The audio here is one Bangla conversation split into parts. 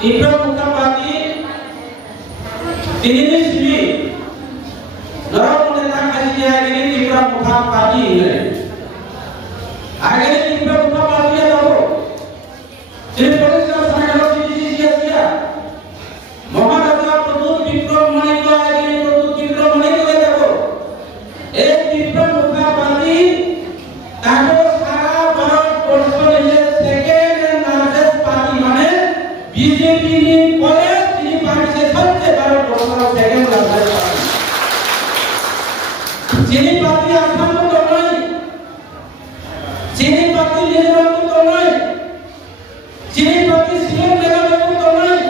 তীব্র মুখাপাতি তিনি সিবি নরমনে না খালি আগে তীব্র মুখাপাতি আগে তীব্র মুখাপাতি দাও তিনি পরিষ্কার সামনে দিয়েছিয়া মহারাজা প্রভু বিক্রম মণিক আগে প্রভু বিক্রম মণিক দাও এই তীব্র মুখাপাতি তাকে সারা ভারত বর্ষে সেকেন্ড লার্জেস্ট পার্টি মানে बीजेपी ने पहले तीन पार्टी से सबसे बड़ा प्रोग्राम सेकंड लार्जेस्ट पार्टी चीनी पार्टी आसाम को तो नहीं चीनी पार्टी मिजोरम को तो नहीं चीनी पार्टी शिलोंग मेघालय को तो नहीं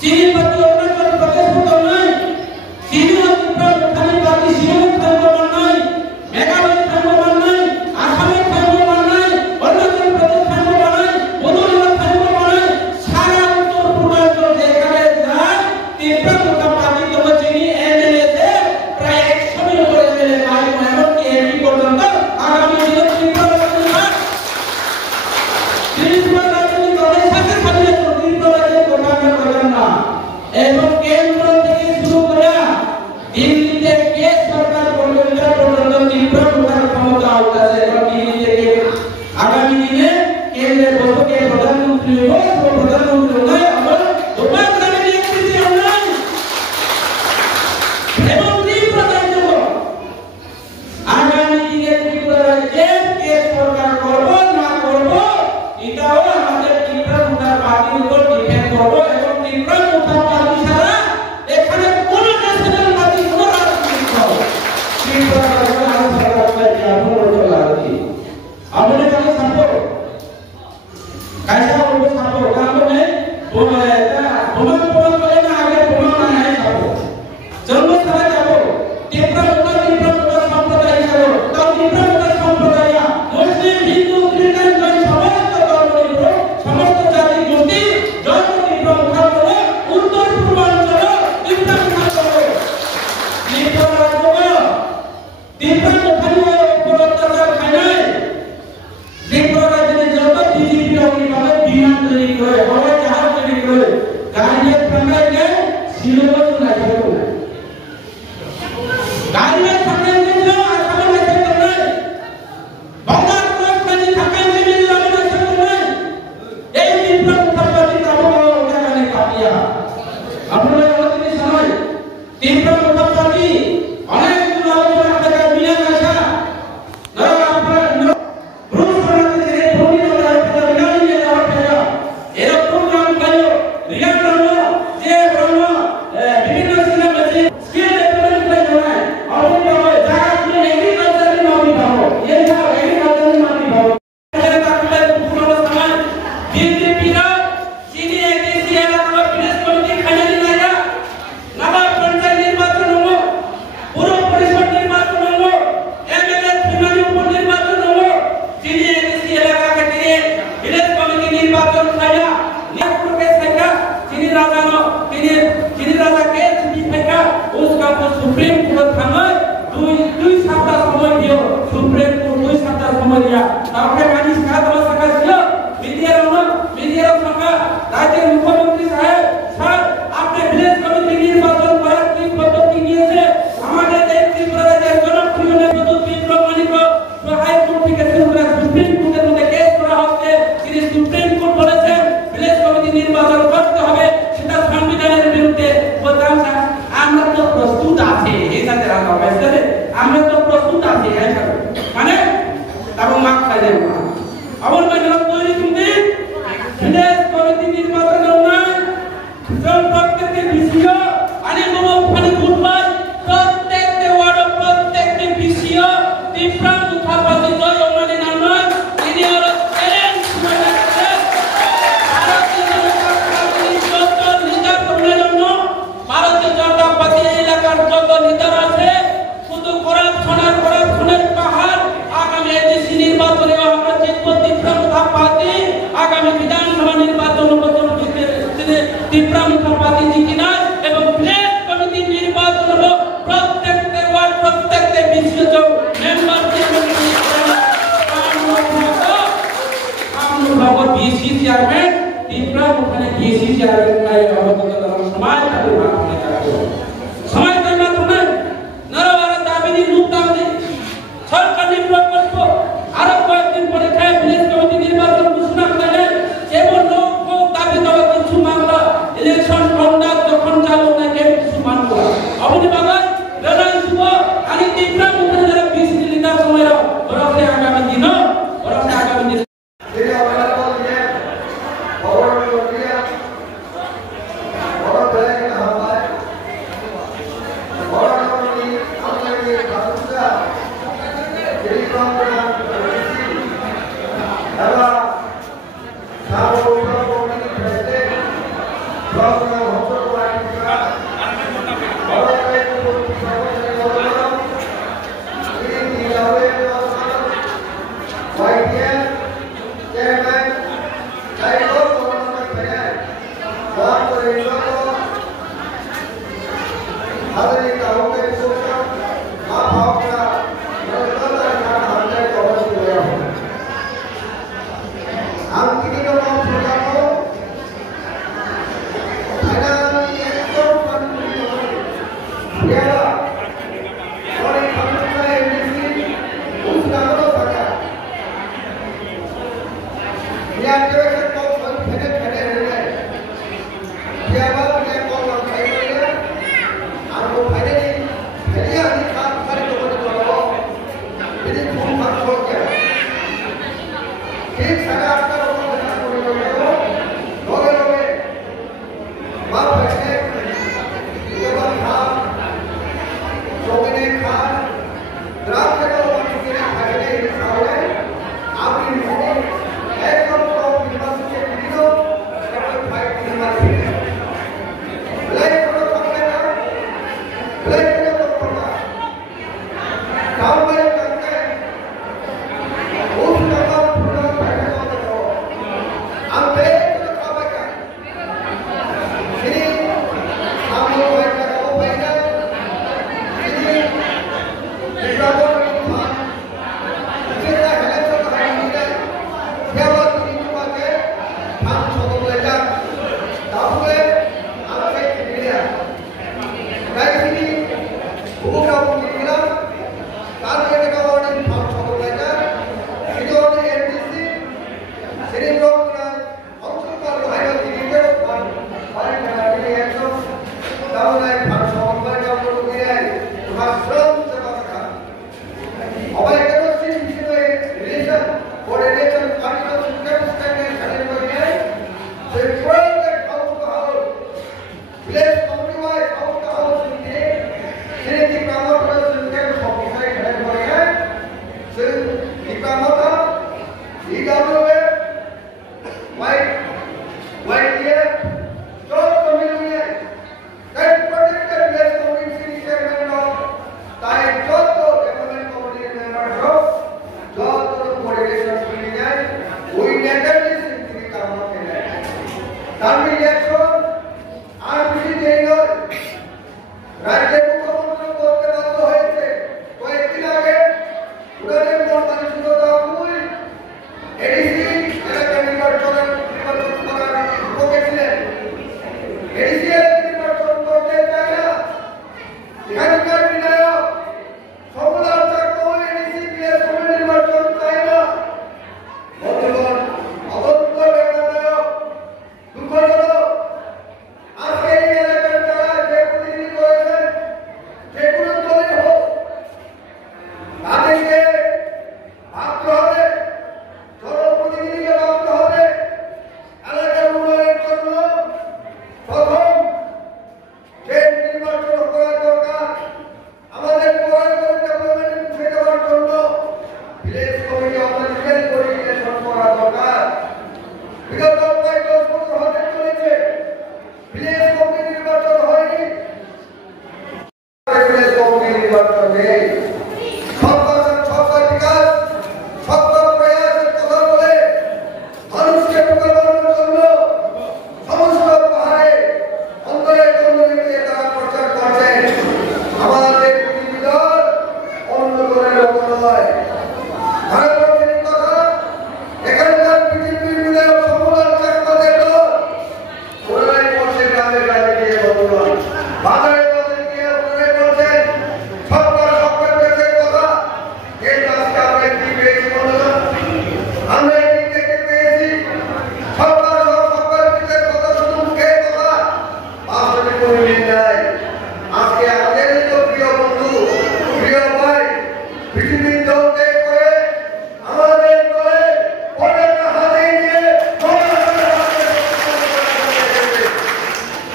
चीनी पार्टी अरुणाचल प्रदेश को तो नहीं चीनी पार्टी शिलोंग को नहीं मेघालय को नहीं आसाम को नहीं अरुणाचल प्रदेश को नहीं बोधोलिया को नहीं सारा उत्तर पूर्वांचल যেখানে যায় তীব্র মুখাপাতি তো চিনি এমএলএ তে প্রায় 100 এর উপরে এমএলএ ভাই এমনকি এমপি পর্যন্ত আগামী দিনে তীব্র রাজনীতি করে সাথে সাথে তীব্র রাজনীতি করতে পারবেন না এবং কেন্দ্র থেকে শুরু করে দিল্লিতে কে সরকার পর্যন্ত তীব্র মুখার ক্ষমতা আছে এবং দিল্লি থেকে আগামী দিনে কেন্দ্রের বসকে প্রধানমন্ত্রী প্রধানমন্ত্রী নয় আবার উপায়ক্রমে নেতৃত্বে অনলাইন এবং তীব্র রাজ্য আগামী দিনে তীব্র রাজ্যে কে সরকার করব না করব এটাও আমাদের তীব্র মুখার পার্টির উপর ডিপেন্ড করব এবং তীব্র মুখার পার্টি ছাড়া এখানে কোন ন্যাশনাল পার্টি কোন রাজনীতি হবে তীব্র রাজ্য সরকার আপনার লাগবে আপনি কাছে সাপোর্ট कैसा उनको सापो काम में बोमन करे ना आगे बोमन ना है सापो जन्म सारा जाबो तीव्र संप्रदाय जाबो तो तीव्र संप्रदाय मुस्लिम हिंदू ख्रिस्टान जैन समस्त धर्म समस्त जाति गोष्ठी जन्म तीव्र मुखार करे उत्तर पूर्वांचल तीव्र मुखार करे तीव्र राज्य तीव्र मुखार উপর অত্যাচার খায় तीव्र राज्य जब बीजेपी अपनी विमान तैयारी करे हवाई जहाज तैयारी करे गाड़ी फंगाई के सिलेबस ना जाओ गाड़ी में फंगाई के जो आसाम में से करना बंगाल क्रॉस में थकाई में मिल रहा है सब नहीं एक दिन पर मुखापाती तब उनका करने काटिया अपने लोगों समय तीव्र मुखापाती अनेक आलोचना करके मिया कैसा চেয়ারম্যান তীব্র ওখানে গিয়েছি যে আমি প্রায় অবগত করার সময় তাদের মাধ্যমে কাটবো সমাজের মাধ্যমে নারবারা দাবিনী রূপদানে সরকারি প্রকল্প আরো কয়েকদিন পরে খায় ভিলেজ কমিটি নির্বাচন ঘোষণা করলেন এবং লোক দাবি দেওয়া কিছু মামলা ইলেকশন কন্ডাক্ট যখন চালু না কেউ কিছু মামলা অবনি বাগান লড়াই শুভ আর তীব্র মুখে যারা 20 লিটার সময় ওরা আগামী দিন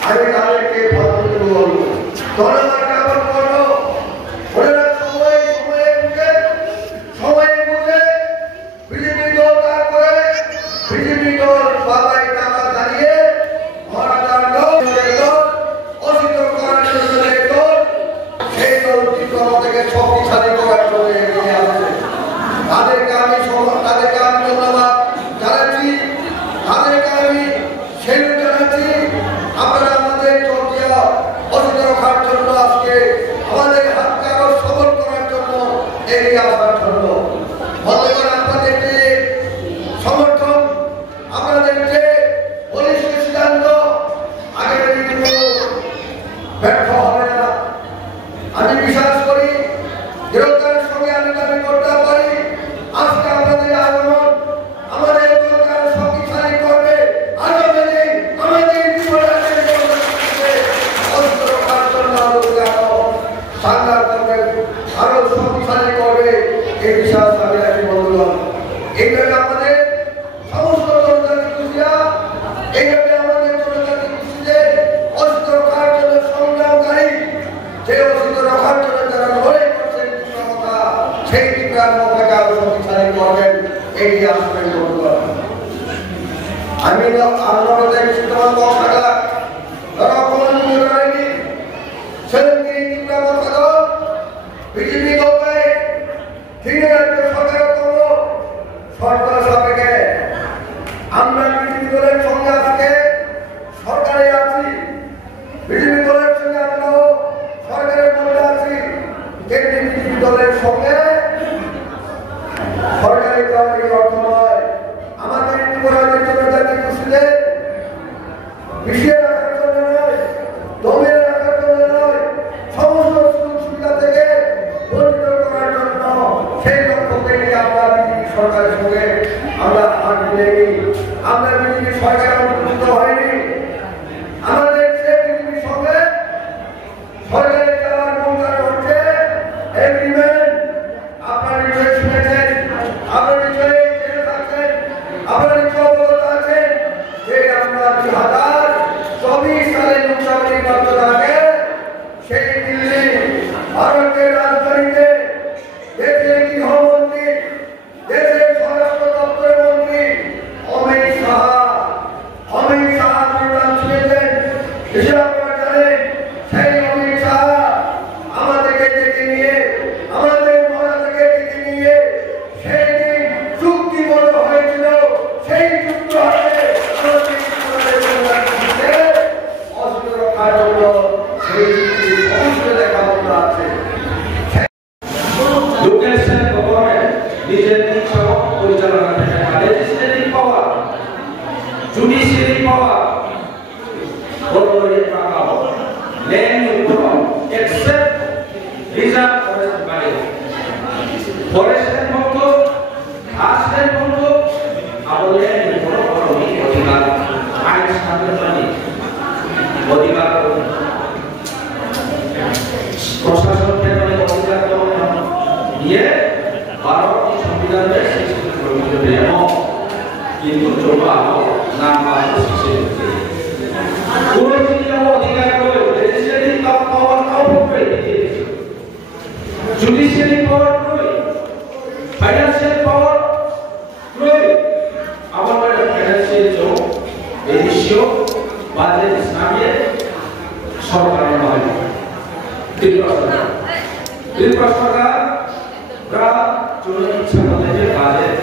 আমি তাদেরকে ভদ্র বলবো ধন্যবাদ জ্ঞাপন করবো। ওনারা সময় বুঝে বিজেপি দল ত্যাগ করে বিজেপি দল বাবাই টাকা দাঁড়িয়ে মহারাজার দল অস্বীকার করার জন্য দল সেই দল ত্রিপুরা থেকে শক্তিশালী করার জন্য এগিয়ে আসছে। তাদেরকে আমি ধন্যবাদ জানাচ্ছি, তাদেরকে আমি সেলুট জানাচ্ছি। আপনারা আমাদের চর্চা অস্বীকার রাখার জন্য আজকে আমাদের হাতকে আরো সবল করার জন্য এগিয়ে আসার জন্য বন্ধুগণ, আপনাদের যে সমর্থন, আপনাদের যে বলিষ্ঠ সিদ্ধান্ত আগের দিনে ব্যর্থ হবে না। আমি বিশ্বাস করি দৃঢ়তার সঙ্গে আমি দাবি করতে পারি আজকে আপনাদের আগমন আমাদের দলকে শক্তিশালী করবে। আগামী আমাদের জীবনের অস্ত্র রক্ষার জন্য সংগ্রাম করবে, আরো শক্তিশালী করবে এই বিশ্বাস আমি রাখি। বন্ধুগণ, এইভাবে আমাদের সমস্ত জনজাতি খুশিয়া, এইভাবে আমাদের জনজাতি খুশিতে অস্ত্র রক্ষার জন্য সংগ্রামকারী, যে অস্ত্র রক্ষার জন্য যারা লড়াই করছেন কথা সেই ত্রিপুরার মধ্যে আরো শক্তিশালী করবেন এগিয়ে আসবেন। বন্ধুগণ, আমি আপনাদের সিদ্ধান্ত থাকা তারা কোনো লড়াইনি সেদিনকে ত্রিপুরা মধ্যে বিজেপি দলকে ফিরে রাখবে সরকার করব সরকার সাপেক্ষে। আমরা বিজেপি দলের সঙ্গে আজকে সরকারে আছি, বিজেপি দলের সঙ্গে আমরাও সরকারের মধ্যে আছি, কিন্তু বিজেপি দলের সঙ্গে সরকারি দলের অর্থ নয়। আমাদের ত্রিপুরাদের জনজাতি খুশিতে মিশিয়ে রাখার জন্য নয়, দমিয়ে রাখার জন্য নয়, সমস্ত সুযোগ সুবিধা থেকে বঞ্চিত করার জন্য সেই লক্ষ্যকে নিয়ে আমরা বিজেপি সরকারের সঙ্গে আমরা হাত মিলেনি। আমরা বিজেপি সরকার অন্তর্ভুক্ত হয়নি। আমাদের সেই বিজেপির সঙ্গে সরকারের যাওয়ার মূল কারণ হচ্ছে এগ্রিমেন্ট। আপনারা নিশ্চয়ই শুনেছেন, আপনারা নিশ্চয়ই জেনে থাকছেন, আপনারা নিশ্চয়ই অবগত আছেন যে আমরা 2024 সালে লোকসভা নির্বাচন আগে সেই দিল্লি ভারতের রাজধানীতে দেশের গৃহমন্ত্রী, দেশের স্বরাষ্ট্র দপ্তরের মন্ত্রী অমিত শাহ নির্বাচন ছিলেন। আপনারা জানেন সেই অমিত শাহ আমাদেরকে ডেকে নিয়ে, আমাদের মহারাজকে ডেকে নিয়ে সেই দিন চুক্তিবদ্ধ হয়েছিল। সেই চুক্তি হবে অস্ত্র রক্ষার জন্য সেই সমস্ত লেখাপড়া আছে। লোকেশন গভর্নমেন্ট নিজের ইচ্ছা পরিচালনা করতে পারে। লেজিসলেটিভ পাওয়ার, জুডিশিয়ারি পাওয়ার, গভর্নমেন্টের power, land power, except reserve forest বাই ফরেস্টের মতো ঘাসের মতো আমাদের অধিকার আইন সাংবিধানিক অধিকার প্রশাসন ক্ষেত্রে অধিকার দিয়ে ভারতীয় সংবিধানের কিন্তু জমা নাম অধিকার করে লেজিসলেটিভ পাওয়ার জুডিশিয়ারি পাওয়ার ফাইন্যান্সিয়াল পাওয়ার আমাদের ফাইন্যান্সিয়াল जो এডিশিও বাজেট ইসলামিয়ে সরকারের নয় ত্রিপুরা সরকার জন্য ইচ্ছা মতো যে বাজেট